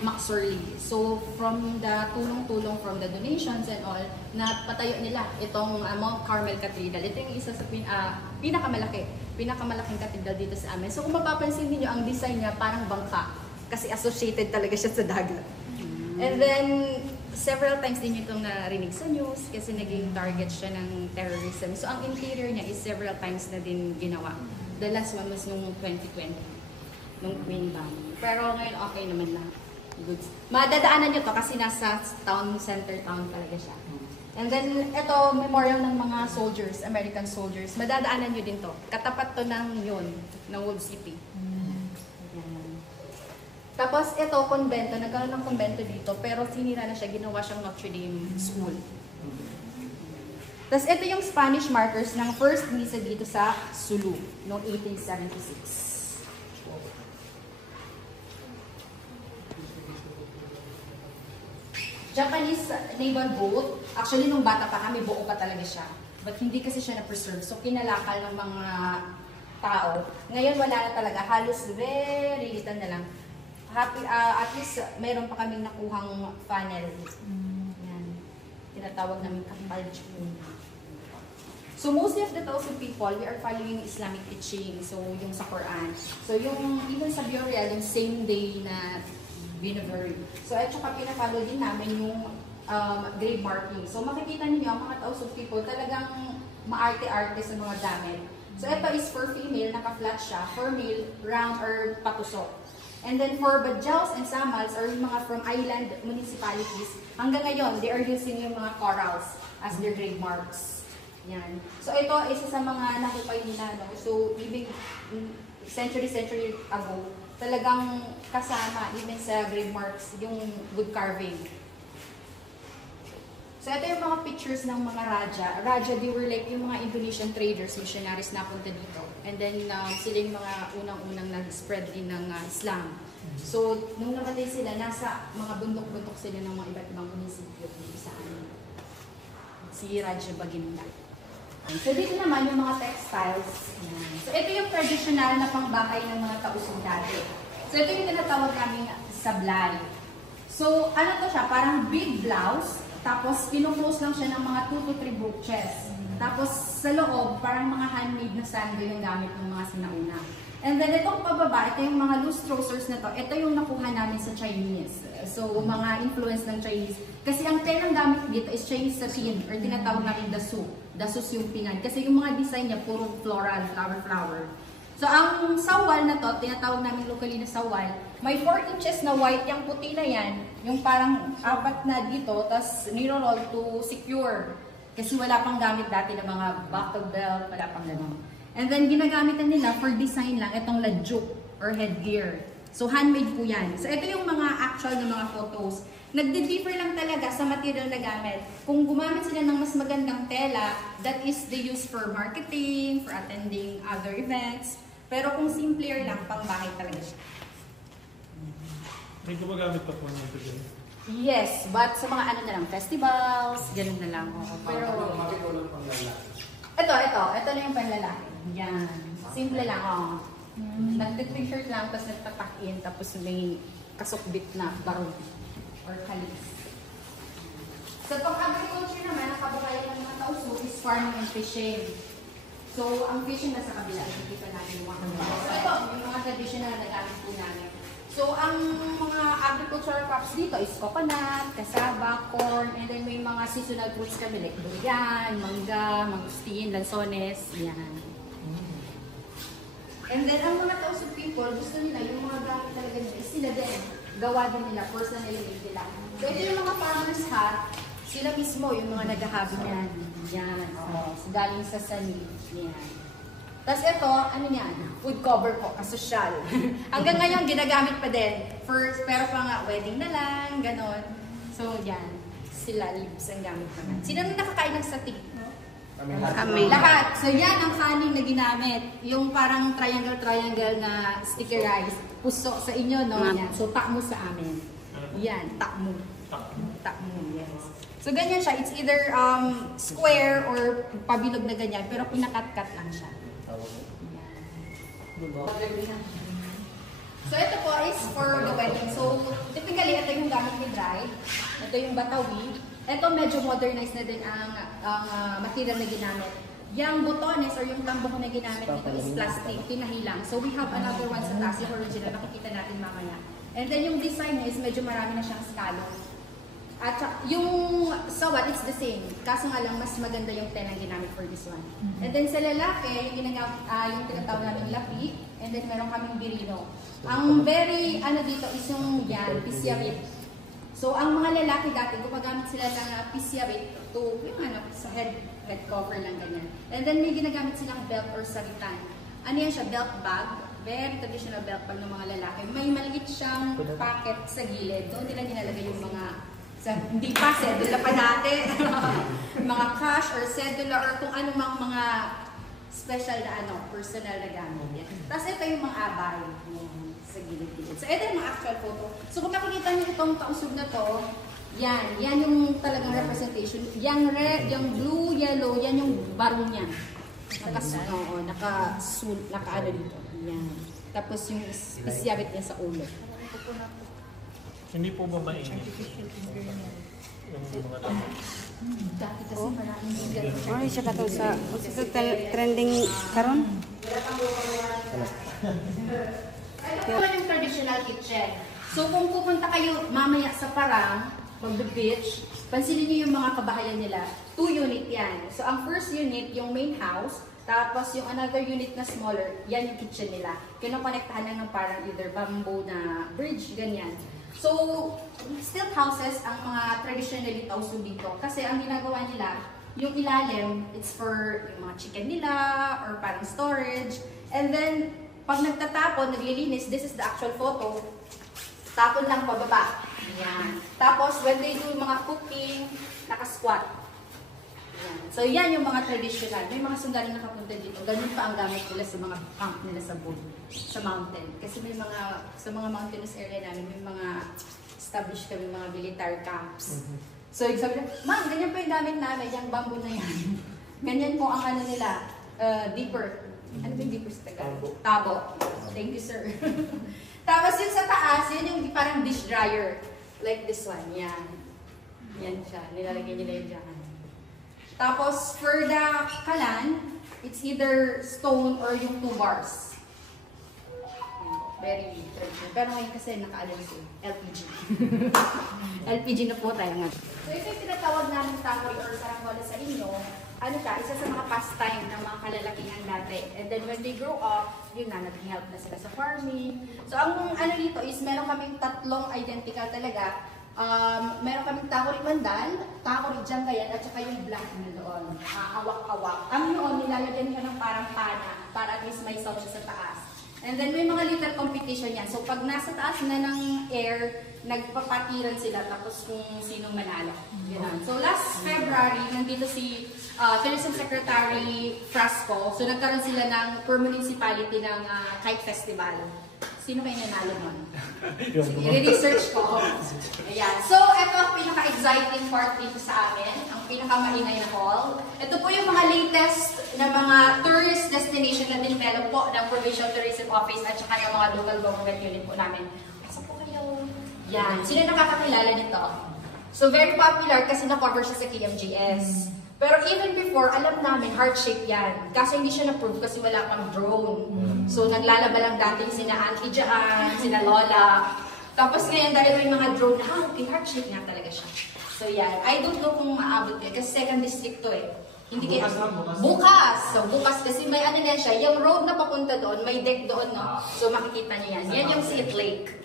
McSorley. So, from the tulong-tulong from the donations and all, na patayo nila itong Mount Carmel Cathedral. Ito yung isa sa pinakamalaking cathedral dito sa amin. So, kung mapapansin niyo ang design niya parang bangka kasi associated talaga siya sa dagat. And then, several times din itong narinig sa news kasi naging target siya ng terrorism. So, ang interior niya is several times na din ginawa. The last one was nung 2020, nung Queen Bomb. Pero ngayon, okay naman lang. Good. Madadaanan nyo to kasi nasa center town talaga siya. And then, ito, memorial ng mga soldiers, American soldiers. Madadaanan nyo din to. Katapat to ng Wood City. Tapos ito, konbento, nagkaroon ng konbento dito, pero sinira na siya, ginawa siyang Notre Dame School. Tapos ito yung Spanish markers ng first misa dito sa Sulu, noong 1876. Japanese naval boat, actually nung bata pa kami, buo pa talaga siya. But hindi kasi siya na-preserve, so kinalakal ng mga tao. Ngayon wala na talaga, halos very little na lang. Happy, at least meron pa kaming nakuhang funnel. Yan. Tinatawag namin kapalj. So mostly of the thousand people, we are following Islamic teaching. So yung sa Quran. So yung even sa burial, yung same day na binabury. So at saka pinafollow din namin yung grave marking. So makikita niyo ang mga thousand people talagang maarte-arte sa mga damit. So ito is for female, naka-flat siya. For male, round or patusok. And then for Badjaus and Samals, or yung mga from island municipalities, hanggang ngayon, they are using yung mga corals as their grave marks. Yan. So ito, isa sa mga nakupay nila. No? So even century ago, talagang kasama, even sa grave marks, yung wood carving. So ito yung mga pictures ng mga Raja. Raja, they were like yung mga Indonesian traders, missionaries na punta dito. And then sila yung mga unang-unang nag-spread din ng Islam. So nung namatay sila, nasa mga bundok-bundok sila ng mga iba't ibang munisipyo dito sa amin. Si Raja Baginda. So dito naman yung mga textiles. So ito yung traditional na pangbahay ng mga kausog dati. So ito yung tinatawag naming sablay. So ano to siya? Parang big blouse. Tapos, kinuklose lang siya ng mga 2 to 3 brooches. Tapos, sa loob, parang mga handmade na sando yung gamit ng mga sinauna. And then, itong pababa, ito yung mga loose trousers na to. Ito yung nakuha namin sa Chinese. So, mga influence ng Chinese. Kasi ang telang gamit dito is Chinese satin, or tinatawag namin dasu. Dasus yung pinan. Kasi yung mga design niya, puro floral, flower. So, ang sawal na to, tinatawag namin locally na sawal, may 4 inches na white, yung puti na yan, yung parang 4 na dito, tapos niro-roll to secure. Kasi wala pang gamit dati ng mga buckle belt, wala pang gano'n. And then, ginagamitan nila for design lang, itong ladjuk or headgear. So, handmade po yan. So, ito yung mga actual na mga photos. Nagdi-differ lang talaga sa material na gamit. Kung gumamit sila ng mas magandang tela, that is they use for marketing, for attending other events. Pero kung simpler lang, pangbahay talaga siya. May gumagamit pa po nito dyan? Yes, but sa mga ano na lang, festivals, ganun na lang. Pero, ito na yung panlalaki. Yan. Simple lang, Nag-t-shirt lang, tapos nagtatak-in, tapos may kasukbit na barong or kalis. So, pag agriculture naman, ang kabuhayan ng mga tauso is farming and fishing. So, ang fishing nasa kabila, ikikita natin yung mga kabila. So, ito, yung mga traditional na gamit po namin. So, ang mga agricultural crops dito is coconut, cassava, corn, and then may mga seasonal fruits kami like durian, mangga, mangustin, lansones, yan. And then, ang mga thousand people, gusto nila yung mga gamit talaga nila, sila din, gawa din nila, personally nila. So, ito yung mga farmer's hat, sila mismo, yung mga naghahabi niyan. Yan. So, galing sa sani. Yan. Tapos ito, ano yan? Food cover po, kasosyal. Hanggang ngayon, ginagamit pa din. Pero pa nga, wedding na lang, ganon. So, yan. Sila, lips ang gamit naman. Sino na nakakain ng satik? Kami. Lahat. So, yan ang kaning na ginamit. Yung parang triangle na stickerized. Puso sa inyo, no? Yan. So, takmo sa amin. Yan, takmo. Takmo, yes. So, ganyan siya. It's either square or pabilog na ganyan. Pero pinakat-cut lang siya. So, ito po is for the wedding. So, typical Ito yung Batawi. Ito medyo modernized na din ang material na ginamit. Yung botones or yung tambok na ginamit dito is plastic, pinahilang. So we have another one sa taas, yung original, makikita natin mamaya. And then yung design is medyo marami na siyang scallop. At yung sawat, it's the same. Kaso nga lang, mas maganda yung tenang ginamit for this one. And then sa lalaki, yung tinatawag namin lapi. And then meron kaming birino. Ang very, dito is yung yan, pisyarit. So ang mga lalaki dati, gumagamit sila ng pisyarit to, sa head cover lang ganyan. And then may ginagamit silang belt or saritan. Ano yan siya? Belt bag. Very traditional belt bag ng mga lalaki. May maliit siyang pocket sa gilid. Doon nila nilalagay yung mga hindi pa, cedula pa dati. Mga cash or cedula or kung ano mang mga special na personal na gamit. Tapos ito yung mga abay sa gilid-gilid. So ito yung mga actual photo. So kung makikita niyo itong kausog na to, yan yung talagang representation. Yung red, yung blue, yellow, yan yung barong niya. Naka dito. Yan. Tapos yung isyabit niya sa ulo. Hindi po ba mainit? Yung mga dapat. Dati kasi maraming vegan. Ay, siya ka to sa trending karon. Ito yung traditional kitchen. So kung pupunta kayo mamaya sa Parang, mag-beach, pansinin niyo yung mga kabahayan nila. 2 unit yan. So ang first unit, yung main house, tapos yung another unit na smaller, yan yung kitchen nila. Kinokonektahan lang ng parang either bamboo na bridge, ganyan. So, stilt houses ang mga traditionally tauso dito. Kasi ang ginagawa nila, yung ilalim, it's for yung mga chicken nila or parang storage. And then, pag nagtatapon, naglilinis, this is the actual photo, tapon lang pababa. Yan. Tapos, when they do mga cooking, naka-squat. Yan. So, yan yung mga traditional. May mga sundalo nakapunta dito. Ganun pa ang gamit nila sa mga camp nila sa mountain. Kasi may mga, sa mga mountainous area namin, may mga established kami mga military camps. So, sabi nila, ma'am, ganyan pa yung gamit namin, yung bamboo na yan. Ganyan po ang ano nila, deeper. Ano ba yung deeper sa Tagalog? Tabo. Thank you, sir. Tapos yun sa taas, yun yung parang dish dryer. Like this one, yan. Yan siya, nilalagay nila yung dyan. Tapos, for the kalan, it's either stone or yung 2 bars. Very traditional. Pero ngayon kasi naka-alam ko, LPG. LPG na po tayo nga. So, ito yung tinatawag namin takoy or saranggola sa inyo. Ano ka, isa sa mga pastime ng mga kalalakihan dati. And then when they grow up, yun na, nag-help na sila sa farming. So, ang ano dito is, meron kaming 3 identical talaga. Meron kaming takori mandal, takori janggayan, at saka yung black na doon. Awak-awak. Ang noon, nilalagyan ka ng parang pana para at least may sound siya sa taas. And then may mga little competition yan. So pag nasa taas na ng air, nagpapatiran sila tapos kung sinong manalo. Ganun. So last February, nandito si Tourism Secretary Frasco. So nagkaroon sila ng per municipality ng kite festival. Sino kayo nanalo nun? I-research ko. Ayan. So, ito ang pinaka-exciting part dito sa amin. Ang pinaka-maingay na hall. Ito po yung mga latest na mga tourist destination na develop po ng Provincial Tourism Office at saka ng mga local government unit po namin. Saan po kayo? Yan. Sino nakakakilala nito? So, very popular kasi na-cover siya sa KMJS. Pero even before, alam namin, heart-shaped yan. Kaso hindi siya na-prove kasi wala pang drone. So, naglalaba lang dati sina Auntie Jaan, sina Lola. Tapos ngayon, dahil may mga drone na, okay, heart-shaped nga talaga siya. So, yan. I don't know kung maabot yun, kasi second district to eh. Hindi kayo, bukas. So, bukas kasi may ano na siya. Yung road na papunta doon, may deck doon, no? So, makikita niyo yan. Yan yung Seat Lake.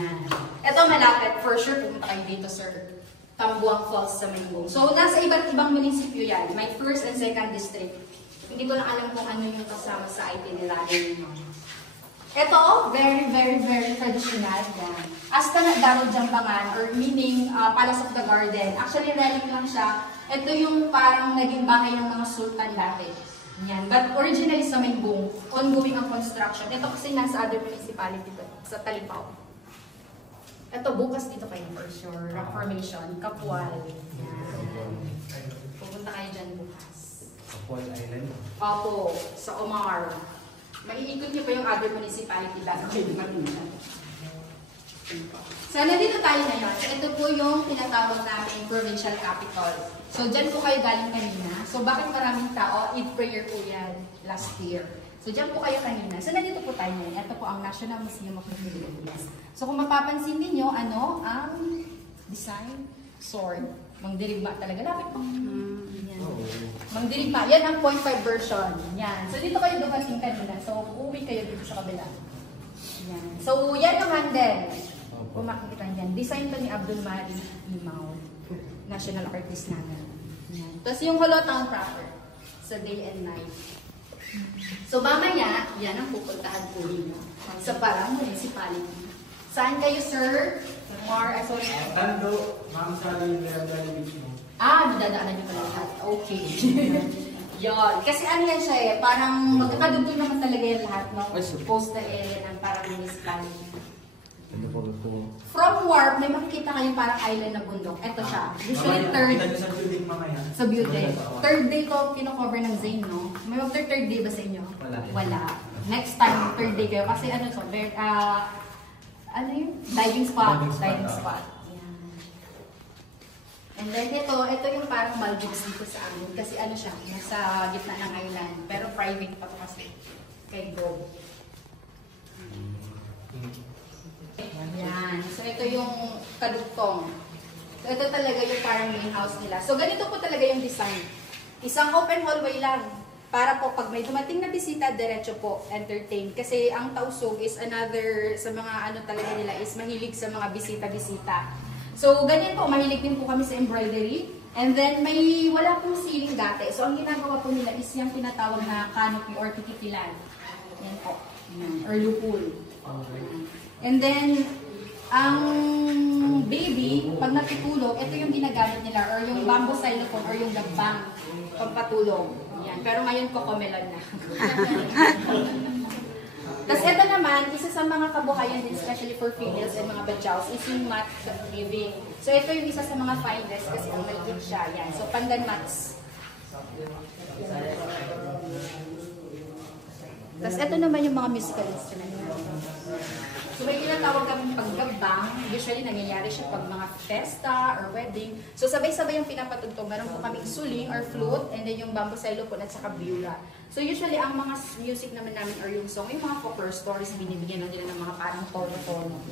Yan. Ito malapit. For sure, pumunta kayo dito, sir. Tambuang Falls sa Mayngong. So, nasa iba't ibang munisipyo yan. May first and second district. Hindi ko na alam kung ano yung kasama sa itinerary nyo. Ito, very, very, very traditional. Yan. Asta na Darul Jambangan, or meaning Palace of the Garden. Actually, relic lang siya. Ito yung parang naging bahay ng mga sultan dati. Yan. But originally sa Mayngong, ongoing ang construction. Ito kasi nasa other municipality sa Talipao. Ito, bukas dito kayo for sure. Rock Formation, Kapual. Yan. Pupunta kayo dyan bukas. Kapual Island? Opo, sa Omar. Maiikot niyo pa yung other municipality bago kayo dumating dyan. So, nandito tayo ngayon. So, ito po yung tinatawag namin provincial capital. So, dyan po kayo galing kanina. So, bakit maraming tao? Eid prayer po yan last year. So, dyan po kayo kanina. So, nandito po tayo ngayon. Ito po ang National Museum of the Philippines. So, kung mapapansin ninyo, ano ang design? Sword. Mangdirigma talaga. Lapit po. Yan. Mangdirigma. Yan ang 0.5 version. Yan. So, dito kayo dumating kanina. So, uuwi kayo dito sa kabila. Yan. So, yan ang handle. Kung makikita niyan. Design to ni Abdul Malik Imaw. National artist namin. Yan. Tapos yung Holotown proper. Sa day and night. So, mamaya, yan ang pupuntahan po ninyo. Sa Parang Municipality. Saan kayo, sir? Sorry. Tando, Ma'am Sally, Real Beach mo. Dadaanan niyo pala lahat. Okay. Yun. Kasi ano yan siya eh, parang magkakadugtong naman talaga yung lahat, no? Coastal area ng Parang Municipality. From Warp, may makikita kayong parang island na bundok. Ito siya. Usually third. Sa building mamaya. Sa beauty. Third day ko kino-cover ng Zane, no? May third day ba sa inyo? Wala. Next time, third day kayo. Kasi ano to, ano yun? Diving spot. Diving spot. Yan. And then ito yung parang Maldives dito sa amin. Kasi ano siya, nasa gitna ng island. Pero private pa to kasi. Kay Go. Yan. So, ito yung kadugtong. So, ito talaga yung parang main house nila. So, ganito po talaga yung design. Isang open hallway lang. Para po, pag may dumating na bisita, diretso po, entertain. Kasi ang Tausug is another, sa mga ano talaga nila, is mahilig sa mga bisita-bisita. So, ganyan po, mahilig din po kami sa embroidery. And then, wala pong ceiling dati. So, ang ginagawa po nila is yung tinatawag na canopy or titipilan. Yan po. Or lupul. And then, ang baby, pag natutulog, ito yung ginagamit nila, or yung bamboo xylophone, or yung gabbang, pampatulog. Yan. Pero ngayon, kokomelon na. Tapos ito naman, isa sa mga kabuhayan din, especially for females and mga badyaws, is yung mat living. So ito yung isa sa mga finest kasi ang maliit siya. Yan. So pandan mats. Tapos ito naman yung mga musical instruments. So may tinatawag kami paggabang. Usually nangyayari siya pag mga festa or wedding. So sabay-sabay yung pinapatugtog. Meron po kaming suling or flute and then yung bamboo xylophone at saka viola. So usually ang mga music naman namin or yung song, yung mga folklore stories, binibigyan lang nila ng mga parang tono-tono.